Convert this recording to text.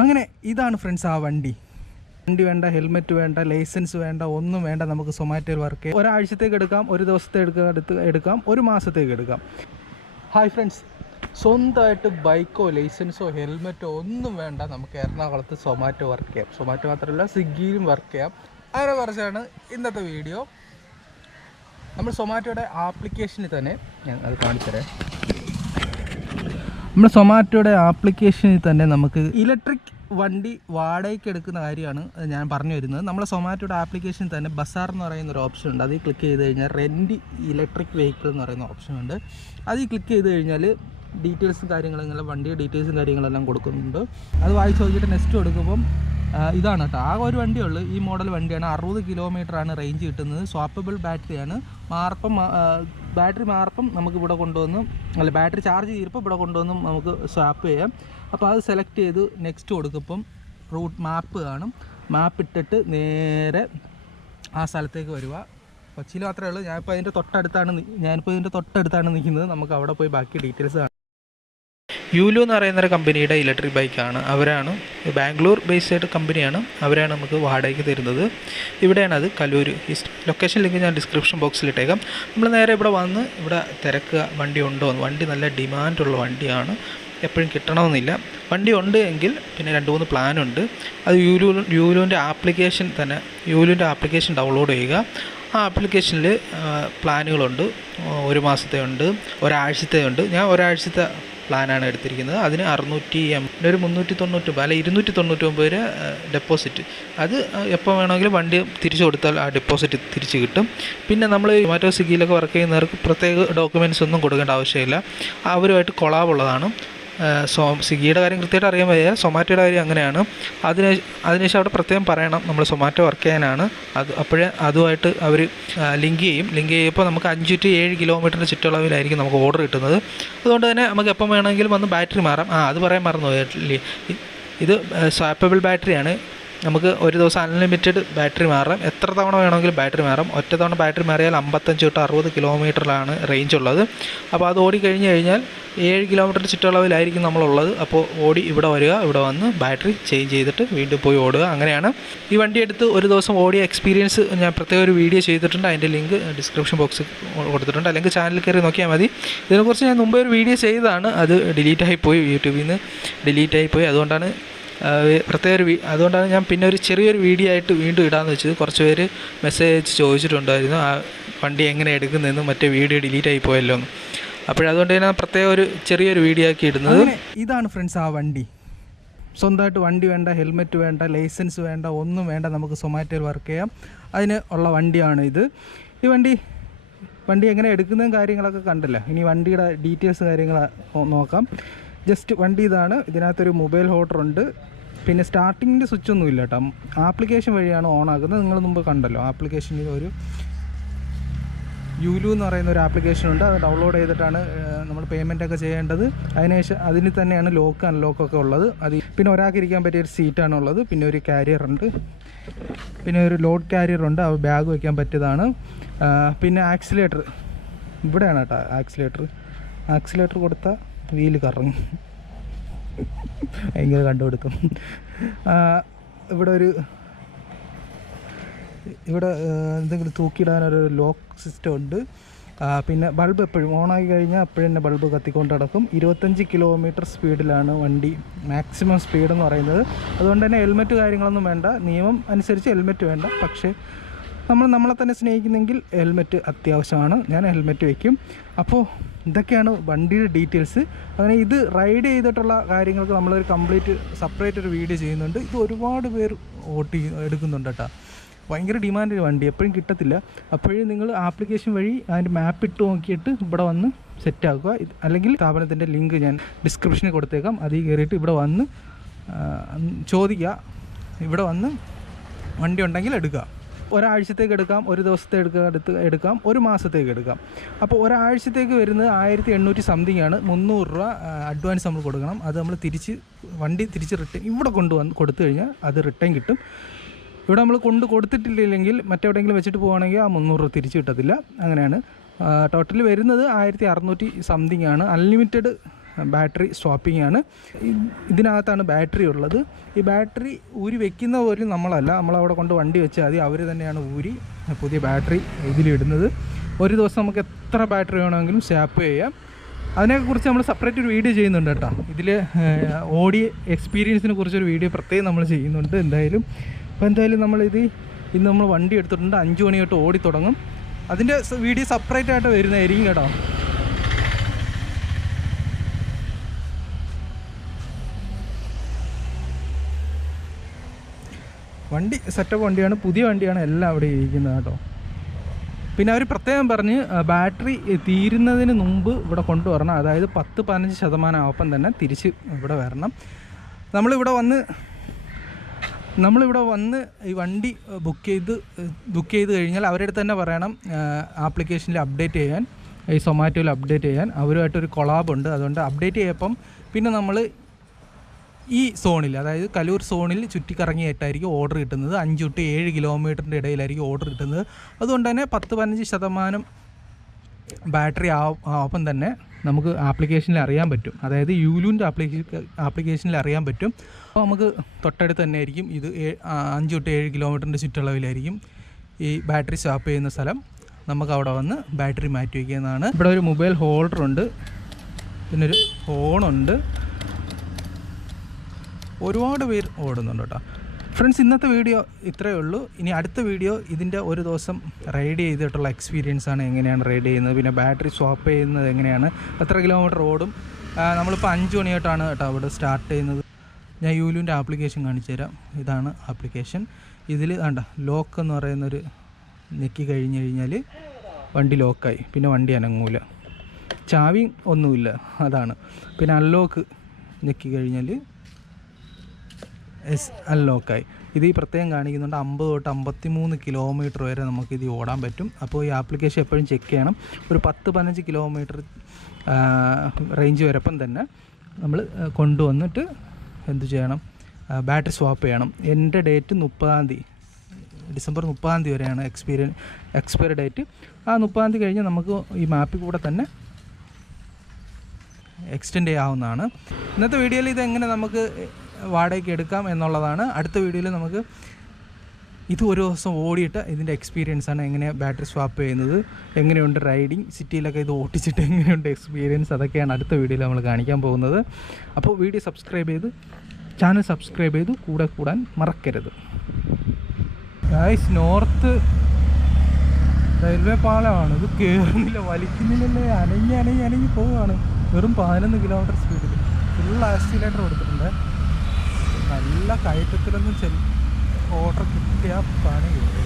അങ്ങനെ ഇതാണ് ഫ്രണ്ട്സ് ആ വണ്ടി. വണ്ടി വേണ്ട ഹെൽമെറ്റ് വേണ്ട ലൈസൻസ് വേണ്ട ഒന്നും വേണ്ട നമുക്ക് സൊമാറ്റോയിൽ വർക്ക് ചെയ്യാം. ഒരാഴ്ചത്തേക്ക് എടുക്കാം ഒരു ദിവസത്തെ എടുക്കാം എടുത്ത് എടുക്കാം ഒരു മാസത്തേക്ക് എടുക്കാം. ഹായ് ഫ്രണ്ട്സ് സ്വന്തമായിട്ട് ബൈക്കോ ലൈസൻസോ ഹെൽമെറ്റോ ഒന്നും വേണ്ട നമുക്ക് എറണാകുളത്ത് സൊമാറ്റോ വർക്ക് ചെയ്യാം. സൊമാറ്റോ മാത്രമല്ല സ്വിഗ്ഗിയിലും വർക്ക് ചെയ്യാം. അങ്ങനെ കുറച്ചാണ് ഇന്നത്തെ വീഡിയോ നമ്മൾ സൊമാറ്റോയുടെ ആപ്ലിക്കേഷനിൽ തന്നെ ഞാൻ അത് കാണിച്ചു തരാം നമ്മൾ സൊമാറ്റോയുടെ ആപ്ലിക്കേഷനിൽ തന്നെ നമുക്ക് ഇലക്ട്രിക് വണ്ടി വാടകയ്ക്ക് എടുക്കുന്ന കാര്യമാണ് ഞാൻ പറഞ്ഞു വരുന്നത്. നമ്മളെ സൊമാറ്റോയുടെ ആപ്ലിക്കേഷനിൽ തന്നെ ബസാർ എന്ന് പറയുന്ന ഒരു ഓപ്ഷൻ ഉണ്ട്. അതിൽ ക്ലിക്ക് ചെയ്ത് കഴിഞ്ഞാൽ റെന്റ് ഇലക്ട്രിക് വെഹിക്കിൾ എന്ന് പറയുന്ന ഓപ്ഷൻ ഉണ്ട്. അതിൽ ക്ലിക്ക് ചെയ്ത് കഴിഞ്ഞാൽ ഡീറ്റെയിൽസും കാര്യങ്ങളും വണ്ടിയുടെ ഡീറ്റെയിൽസും കാര്യങ്ങളെല്ലാം കൊടുക്കുന്നുണ്ട്. അത് വായിച്ച് നോക്കിയിട്ട് നെക്സ്റ്റ് കൊടുക്കുമ്പം ഇതാണ് കേട്ടോ. ആ ഒരു വണ്ടിയുള്ളൂ ഈ മോഡൽ വണ്ടിയാണ്. അറുപത് ആണ് റേഞ്ച് കിട്ടുന്നത്. സ്വാപ്പബിൾ ബാറ്ററിയാണ് മാർപ്പം ബാറ്ററി മാർപ്പം നമുക്ക് ഇവിടെ കൊണ്ടുവന്ന് അല്ല ബാറ്ററി ചാർജ് ചെയ്തപ്പോൾ ഇവിടെ കൊണ്ടുവന്ന് നമുക്ക് സ്വാപ്പ് ചെയ്യാം. അപ്പോൾ അത് സെലക്ട് ചെയ്ത് നെക്സ്റ്റ് കൊടുക്കുമ്പം റൂട്ട് മാപ്പ് കാണും. മാപ്പ് ഇട്ടിട്ട് നേരെ ആ സ്ഥലത്തേക്ക് വരിക കൊച്ചിയിൽ മാത്രമേ ഉള്ളൂ. ഞാനിപ്പോൾ അതിന്റെ തൊട്ടടുത്താണ് ഞാനിപ്പോൾ ഇതിന്റെ തൊട്ടടുത്താണ് നിൽക്കുന്നത്. നമുക്ക് അവിടെ പോയി ബാക്കി ഡീറ്റെയിൽസ് കാണാം. യൂലു എന്ന് പറയുന്ന ഒരു കമ്പനിയുടെ ഇലക്ട്രിക് ബൈക്കാണ്. അവരാണ് ബാംഗ്ലൂർ ബേസ്ഡ് ആയിട്ട് കമ്പനിയാണ്. അവരാണ് നമുക്ക് വാടകയ്ക്ക് തരുന്നത്. ഇവിടെയാണ് അത് കലൂർ ലൊക്കേഷൻ ലിങ്ക് ഞാൻ ഡിസ്ക്രിപ്ഷൻ ബോക്സിൽ ഇട്ടേക്കാം. നമ്മൾ നേരെ ഇവിടെ വന്ന് ഇവിടെ തിരക്കുക. വണ്ടി ഉണ്ടോ വണ്ടി നല്ല ഡിമാൻഡുള്ള വണ്ടിയാണ്. എപ്പോഴും കിട്ടണമെന്നില്ല. വണ്ടി ഉണ്ട് എങ്കിൽ പിന്നെ രണ്ട് മൂന്ന് പ്ലാനുണ്ട് അത് യൂലു യൂലുവിന്റെ ആപ്ലിക്കേഷൻ തന്നെ യൂലുവിന്റെ ആപ്ലിക്കേഷൻ ഡൗൺലോഡ് ചെയ്യുക. ആ ആപ്ലിക്കേഷനിൽ പ്ലാനുകളുണ്ട് ഒരു മാസത്തെ ഉണ്ട്. ഒരാഴ്ചത്തെ ഉണ്ട്. ഞാൻ ഒരാഴ്ചത്തെ പ്ലാനാണ് എടുത്തിരിക്കുന്നത്. അതിന് അറുന്നൂറ്റി എം ഒരു മുന്നൂറ്റി തൊണ്ണൂറ്റി അല്ല ഇരുന്നൂറ്റി തൊണ്ണൂറ്റി ഒമ്പത് രൂപ ഡെപ്പോസിറ്റ് അത് എപ്പോൾ വേണമെങ്കിലും വണ്ടി തിരിച്ചു കൊടുത്താൽ ആ ഡെപ്പോസിറ്റ് തിരിച്ച് കിട്ടും. പിന്നെ നമ്മൾ മറ്റോ സ്വിഗ്ഗിയിലൊക്കെ വർക്ക് ചെയ്യുന്നവർക്ക് പ്രത്യേക ഡോക്യുമെന്റ്സ് ഒന്നും കൊടുക്കേണ്ട ആവശ്യമില്ല. അവരുമായിട്ട് കൊളാബുള്ളതാണ് സോ സ്വിഗ്ഗിയുടെ കാര്യം കൃത്യമായിട്ട് അറിയാൻ വയ്യ. സൊമാറ്റോയുടെ കാര്യം അങ്ങനെയാണ്. അതിന് അതിനുശേഷം അവിടെ പ്രത്യേകം പറയണം. നമ്മൾ സൊമാറ്റോ വർക്ക് ചെയ്യാനാണ്. അത് അപ്പോഴേ അതുമായിട്ട് അവർ ലിങ്ക് ചെയ്യും. ലിങ്ക് ചെയ്യുമ്പോൾ നമുക്ക് അഞ്ച് ടു ഏഴ് കിലോമീറ്ററിന്റെ ചുറ്റളവിലായിരിക്കും നമുക്ക് ഓർഡർ കിട്ടുന്നത്. അതുകൊണ്ട് തന്നെ നമുക്ക് എപ്പം വേണമെങ്കിലും വന്ന് ബാറ്ററി മാറാം. ആ അത് പറയാൻ മറന്നു പോയില്ലേ ഇത് സ്വാപ്പബിൾ ബാറ്ററിയാണ്. നമുക്ക് ഒരു ദിവസം അൺലിമിറ്റഡ് ബാറ്ററി മാറാം. എത്ര തവണ വേണമെങ്കിലും ബാറ്ററി മാറാം. ഒറ്റ തവണ ബാറ്ററി മാറിയാൽ അമ്പത്തഞ്ച് തൊട്ട് അറുപത് കിലോമീറ്ററിലാണ് റേഞ്ച് ഉള്ളത്. അപ്പോൾ അത് ഓടി കഴിഞ്ഞ് കഴിഞ്ഞാൽ ഏഴ് കിലോമീറ്റർ ചുറ്റളവിലായിരിക്കും നമ്മളുള്ളത്. അപ്പോൾ ഓടി ഇവിടെ വരിക ഇവിടെ വന്ന് ബാറ്ററി ചേഞ്ച് ചെയ്തിട്ട് വീണ്ടും പോയി ഓടുക. അങ്ങനെയാണ്. ഈ വണ്ടി എടുത്ത് ഒരു ദിവസം ഓടിയ എക്സ്പീരിയൻസ് ഞാൻ പ്രത്യേക ഒരു വീഡിയോ ചെയ്തിട്ടുണ്ട്. അതിന്റെ ലിങ്ക് ഡിസ്ക്രിപ്ഷൻ ബോക്സിൽ കൊടുത്തിട്ടുണ്ട്. അല്ലെങ്കിൽ ചാനൽ കയറി നോക്കിയാൽ മതി. ഇതിനെക്കുറിച്ച് ഞാൻ മുമ്പേ ഒരു വീഡിയോ ചെയ്തതാണ്. അത് ഡിലീറ്റ് പോയി. യൂട്യൂബിൽ നിന്ന് ഡിലീറ്റ് പോയി. അതുകൊണ്ടാണ് പ്രത്യേക ഒരു അതുകൊണ്ടാണ് ഞാൻ പിന്നെ ഒരു ചെറിയൊരു വീഡിയോ ആയിട്ട് വീണ്ടും ഇടാമെന്ന് വെച്ചത്. കുറച്ച് പേര് മെസ്സേജ് ചോദിച്ചിട്ടുണ്ടായിരുന്നു. ആ വണ്ടി എങ്ങനെ എടുക്കുന്നതെന്ന് മറ്റേ വീഡിയോ ഡിലീറ്റ് ആയി പോയല്ലോ എന്ന്. അപ്പോഴതുകൊണ്ട് തന്നെ പ്രത്യേക ഒരു ചെറിയൊരു വീഡിയോ ആക്കി ഇടുന്നത്. ഇതാണ് ഫ്രണ്ട്സ് ആ വണ്ടി. സ്വന്തമായിട്ട് വണ്ടി വേണ്ട ഹെൽമെറ്റ് വേണ്ട ലൈസൻസ് വേണ്ട ഒന്നും വേണ്ട നമുക്ക് സൊമാറ്റോയിൽ വർക്ക് ചെയ്യാം. അതിന് ഉള്ള വണ്ടിയാണ് ഇത്. ഈ വണ്ടി വണ്ടി എങ്ങനെ എടുക്കുന്നതും കാര്യങ്ങളൊക്കെ കണ്ടല്ലോ? ഇനി വണ്ടിയുടെ ഡീറ്റെയിൽസ് കാര്യങ്ങൾ നോക്കാം. ജസ്റ്റ് വണ്ടി ഇതാണ് ഇതിനകത്തൊരു മൊബൈൽ ഹോട്ടറുണ്ട് പിന്നെ സ്റ്റാർട്ടിങ്ങിന്റെ സ്വിച്ച് ഒന്നും ഇല്ല കേട്ടോ. ആപ്ലിക്കേഷൻ വഴിയാണ് ഓൺ ആക്കുന്നത് നിങ്ങൾ മുമ്പ് കണ്ടല്ലോ. ആപ്ലിക്കേഷനിൽ ഒരു യൂലു എന്ന് പറയുന്ന ഒരു ആപ്ലിക്കേഷൻ ഉണ്ട്. അത് ഡൗൺലോഡ് ചെയ്തിട്ടാണ് നമ്മൾ പേയ്മെന്റ് ഒക്കെ ചെയ്യേണ്ടത്. അതിനുശേഷം അതിന് തന്നെയാണ് ലോക്ക് അൺലോക്ക് ഒക്കെ ഉള്ളത്. അത് പിന്നെ ഒരാൾക്ക് ഇരിക്കാൻ പറ്റിയ ഒരു സീറ്റാണ് ഉള്ളത്. പിന്നെ ഒരു കാരിയർ ഉണ്ട്. പിന്നെ ഒരു ലോഡ് കാരിയർ ഉണ്ട്. ആ ബാഗ് വയ്ക്കാൻ പറ്റിയതാണ്. പിന്നെ ആക്സിലേറ്റർ ഇവിടെയാണ് കേട്ടോ ആക്സിലേറ്റർ ആക്സിലേറ്റർ കൊടുത്താൽ വീൽ കറങ്ങും. ഭയങ്കര കണ്ടുപിടുത്തം. ആ, ഇവിടെ ഒരു ഇവിടെ എന്തെങ്കിലും തൂക്കിയിടാനൊരു ലോക്ക് സിസ്റ്റം ഉണ്ട്. പിന്നെ ബൾബ് എപ്പോഴും ഓണാക്കി കഴിഞ്ഞാൽ അപ്പോഴും തന്നെ ബൾബ് കത്തിക്കൊണ്ട് നടക്കും. ഇരുപത്തഞ്ച് കിലോമീറ്റർ സ്പീഡിലാണ് വണ്ടി. മാക്സിമം സ്പീഡ് എന്ന് പറയുന്നത്. അതുകൊണ്ട് തന്നെ ഹെൽമെറ്റ് കാര്യങ്ങളൊന്നും വേണ്ട. നിയമം അനുസരിച്ച് ഹെൽമെറ്റ് വേണ്ട. പക്ഷേ നമ്മൾ നമ്മളെ തന്നെ സ്നേഹിക്കുന്നെങ്കിൽ ഹെൽമെറ്റ് അത്യാവശ്യമാണ്. ഞാൻ ഹെൽമെറ്റ് വയ്ക്കും അപ്പോൾ ഇതൊക്കെയാണ് വണ്ടിയുടെ ഡീറ്റെയിൽസ്. അങ്ങനെ ഇത് റൈഡ് ചെയ്തിട്ടുള്ള കാര്യങ്ങൾക്ക് നമ്മളൊരു കംപ്ലീറ്റ് സെപ്പറേറ്റ് ഒരു വീഡിയോ ചെയ്യുന്നുണ്ട്. ഇത് ഒരുപാട് പേർ ഓട്ടി എടുക്കുന്നുണ്ട് കേട്ടോ. ഭയങ്കര ഡിമാൻഡ് വണ്ടി എപ്പോഴും കിട്ടത്തില്ല. അപ്പോഴും നിങ്ങൾ ആപ്ലിക്കേഷൻ വഴി അതിന്റെ മാപ്പ് ഇട്ട് നോക്കിയിട്ട് ഇവിടെ വന്ന് സെറ്റ് ആക്കുക. അല്ലെങ്കിൽ സ്ഥാപനത്തിന്റെ ലിങ്ക് ഞാൻ ഡിസ്ക്രിപ്ഷനിൽ കൊടുത്തേക്കാം. അതിൽ കയറിയിട്ട് ഇവിടെ വന്ന് ചോദിക്കുക. ഇവിടെ വന്ന് വണ്ടി ഉണ്ടെങ്കിൽ എടുക്കുക. ഒരാഴ്ചത്തേക്ക് എടുക്കാം ഒരു ദിവസത്തെ എടുക്കുക എടുത്ത് എടുക്കാം ഒരു മാസത്തേക്ക് എടുക്കാം. അപ്പോൾ ഒരാഴ്ചത്തേക്ക് വരുന്നത് ആയിരത്തി എണ്ണൂറ്റി സംതിങ് ആണ്. മുന്നൂറ് രൂപ അഡ്വാൻസ് നമ്മൾ കൊടുക്കണം. അത് നമ്മൾ തിരിച്ച് വണ്ടി തിരിച്ച് റിട്ടേൺ ഇവിടെ കൊണ്ടുവന്ന് കൊടുത്തു കഴിഞ്ഞാൽ അത് റിട്ടേൺ കിട്ടും. ഇവിടെ നമ്മൾ കൊണ്ട് കൊടുത്തിട്ടില്ലെങ്കിൽ മറ്റെവിടെയെങ്കിലും വെച്ചിട്ട് പോവുകയാണെങ്കിൽ ആ മുന്നൂറ് രൂപ തിരിച്ച് കിട്ടത്തില്ല. അങ്ങനെയാണ്. ടോട്ടൽ വരുന്നത് ആയിരത്തി അറുന്നൂറ്റി സംതിങ് ആണ്. അൺലിമിറ്റഡ് ബാറ്ററി സ്വാപ്പിംഗ് ആണ് ഇതിനകത്താണ് ബാറ്ററി ഉള്ളത്. ഈ ബാറ്ററി ഊരി വെക്കുന്ന പോലും നമ്മളല്ല. നമ്മളവിടെ കൊണ്ട് വണ്ടി വെച്ചാൽ മതി. അവർ തന്നെയാണ് ഊരി പുതിയ ബാറ്ററി ഇതിലിടുന്നത്. ഒരു ദിവസം നമുക്ക് എത്ര ബാറ്ററി വേണമെങ്കിലും സ്വാപ്പ് ചെയ്യാം. അതിനെക്കുറിച്ച് നമ്മൾ സെപ്പറേറ്റ് ഒരു വീഡിയോ ചെയ്യുന്നുണ്ട് കേട്ടോ. ഇതിൽ ഓടി എക്സ്പീരിയൻസിനെ കുറിച്ചൊരു വീഡിയോ പ്രത്യേകം നമ്മൾ ചെയ്യുന്നുണ്ട് എന്തായാലും. അപ്പോൾ എന്തായാലും നമ്മളിത് ഇന്ന് നമ്മൾ വണ്ടി എടുത്തിട്ടുണ്ട്. അഞ്ച് മണി തൊട്ട് ഓടി തുടങ്ങും. അതിന്റെ വീഡിയോ സെപ്പറേറ്റ് ആയിട്ട് വരുന്നതായിരിക്കും കേട്ടോ. വണ്ടി സെറ്റപ്പ് വണ്ടിയാണ് പുതിയ വണ്ടിയാണ് എല്ലാം അവിടെ ഇരിക്കുന്നത് കേട്ടോ. പിന്നെ അവർ പ്രത്യേകം പറഞ്ഞ് ബാറ്ററി തീരുന്നതിന് മുമ്പ് ഇവിടെ കൊണ്ടുവരണം. അതായത് പത്ത് പതിനഞ്ച് ശതമാനം ആവപ്പം തന്നെ തിരിച്ച് ഇവിടെ വരണം. നമ്മളിവിടെ വന്ന് നമ്മളിവിടെ വന്ന് ഈ വണ്ടി ബുക്ക് ചെയ്ത് ബുക്ക് ചെയ്ത് കഴിഞ്ഞാൽ അവരുടെ അടുത്ത് തന്നെ പറയണം ആപ്ലിക്കേഷനിൽ അപ്ഡേറ്റ് ചെയ്യാൻ ഈ സൊമാറ്റോയിൽ അപ്ഡേറ്റ് ചെയ്യാൻ. അവരുമായിട്ടൊരു കൊളാബ് ഉണ്ട്. അതുകൊണ്ട് അപ്ഡേറ്റ് ചെയ്യപ്പം പിന്നെ നമ്മൾ ഈ സോണിൽ അതായത് കലൂർ സോണിൽ ചുറ്റിക്കറങ്ങിയിട്ടായിരിക്കും ഓർഡർ കിട്ടുന്നത്. അഞ്ച് തൊട്ട് ഏഴ് കിലോമീറ്ററിന്റെ ഇടയിലായിരിക്കും ഓർഡർ കിട്ടുന്നത്. അതുകൊണ്ട് തന്നെ പത്ത് പതിനഞ്ച് ശതമാനം ബാറ്ററി ആവുമ്പം തന്നെ നമുക്ക് ആപ്ലിക്കേഷനിൽ അറിയാൻ പറ്റും. അതായത് യൂലുവിന്റെ ആപ്ലിക്കേഷൻ ആപ്ലിക്കേഷനിൽ അറിയാൻ പറ്റും. അപ്പോൾ നമുക്ക് തൊട്ടടുത്ത് തന്നെ ആയിരിക്കും ഇത് അഞ്ച് തൊട്ട് ഏഴ് കിലോമീറ്ററിന്റെ ചുറ്റളവിലായിരിക്കും ഈ ബാറ്ററി സ്വാപ്പ് ചെയ്യുന്ന സ്ഥലം. നമുക്ക് അവിടെ വന്ന് ബാറ്ററി മാറ്റി വയ്ക്കുന്നതാണ് ഇവിടെ ഒരു മൊബൈൽ ഹോൾഡർ ഉണ്ട്. പിന്നെ ഒരു ഫോണുണ്ട് ഒരുപാട് പേർ ഓടുന്നുണ്ട് കേട്ടോ. ഫ്രണ്ട്സ് ഇന്നത്തെ വീഡിയോ ഇത്രയേ ഉള്ളൂ. ഇനി അടുത്ത വീഡിയോ ഇതിന്റെ ഒരു ദിവസം റൈഡ് ചെയ്തിട്ടുള്ള എക്സ്പീരിയൻസ് ആണ് എങ്ങനെയാണ് റൈഡ് ചെയ്യുന്നത് പിന്നെ ബാറ്ററി സ്വാപ്പ് ചെയ്യുന്നത് എങ്ങനെയാണ് എത്ര കിലോമീറ്റർ ഓടും. നമ്മളിപ്പോൾ അഞ്ച് മണിയായിട്ടാണ് കേട്ടോ അവിടെ സ്റ്റാർട്ട് ചെയ്യുന്നത്. ഞാൻ യൂലുവിന്റെ ആപ്ലിക്കേഷൻ കാണിച്ചു തരാം. ഇതാണ് ആപ്ലിക്കേഷൻ ഇതിൽ വേണ്ട ലോക്ക് എന്ന് പറയുന്നൊരു ഞെക്കി കഴിഞ്ഞ് കഴിഞ്ഞാൽ വണ്ടി ലോക്കായി പിന്നെ വണ്ടി അനങ്ങൂല. ചാവി ഒന്നുമില്ല. അതാണ്. പിന്നെ അൺലോക്ക് ഞെക്കി കഴിഞ്ഞാൽ എസ് അൺലോക്കായി ഇത് ഈ പ്രത്യേകം കാണിക്കുന്നുണ്ട് അമ്പത് തൊട്ട് അമ്പത്തി മൂന്ന് കിലോമീറ്റർ വരെ നമുക്ക് ഇത് ഓടാൻ പറ്റും. അപ്പോൾ ഈ ആപ്ലിക്കേഷൻ എപ്പോഴും ചെക്ക് ചെയ്യണം. ഒരു പത്ത് പതിനഞ്ച് കിലോമീറ്റർ റേഞ്ച് വരപ്പം തന്നെ നമ്മൾ കൊണ്ടുവന്നിട്ട് എന്ത് ചെയ്യണം? ബാറ്ററി സ്വാപ്പ് ചെയ്യണം. എന്റെ ഡേറ്റ് മുപ്പതാം തീയതി ഡിസംബർ മുപ്പതാം തീയതി വരെയാണ് എക്സ്പീരിയൻ എക്സ്പയറി ഡേറ്റ് ആ മുപ്പതാം തീയതി കഴിഞ്ഞ് നമുക്ക് ഈ മാപ്പിൽ കൂടെ തന്നെ എക്സ്റ്റെൻഡ് ചെയ്യാവുന്നതാണ്. ഇന്നത്തെ വീഡിയോയിൽ ഇത് എങ്ങനെ നമുക്ക് വാടകയ്ക്ക് എടുക്കാം എന്നുള്ളതാണ്. അടുത്ത വീഡിയോയിൽ നമുക്ക് ഇത് ഒരു ദിവസം ഓടിയിട്ട് ഇതിന്റെ എക്സ്പീരിയൻസ് ആണ് എങ്ങനെ ബാറ്ററി സ്വാപ്പ് ചെയ്യുന്നത് എങ്ങനെയുണ്ട് റൈഡിങ് സിറ്റിയിലൊക്കെ ഇത് ഓടിച്ചിട്ട് എങ്ങനെയുണ്ട് എക്സ്പീരിയൻസ് അതൊക്കെയാണ് അടുത്ത വീഡിയോയിൽ നമ്മൾ കാണിക്കാൻ പോകുന്നത്. അപ്പോൾ വീഡിയോ സബ്സ്ക്രൈബ് ചെയ്ത് ചാനൽ സബ്സ്ക്രൈബ് ചെയ്ത് കൂടെ കൂടാൻ മറക്കരുത്. നോർത്ത് റെയിൽവേ പാലമാണ്. ഇത് കയറുന്നില്ല വലിക്കുന്നില്ലല്ലേ? അനങ്ങി അനങ്ങി അനങ്ങി പോവുകയാണ് വെറും പതിനൊന്ന് കിലോമീറ്റർ സ്പീഡിൽ ഫുൾ ആക്സിലേറ്റർ കൊടുത്തിട്ടുണ്ട്. നല്ല കയറ്റത്തിലൊന്നും ചെൽ ഓർഡർ കിട്ടിയ പണി കിട്ടും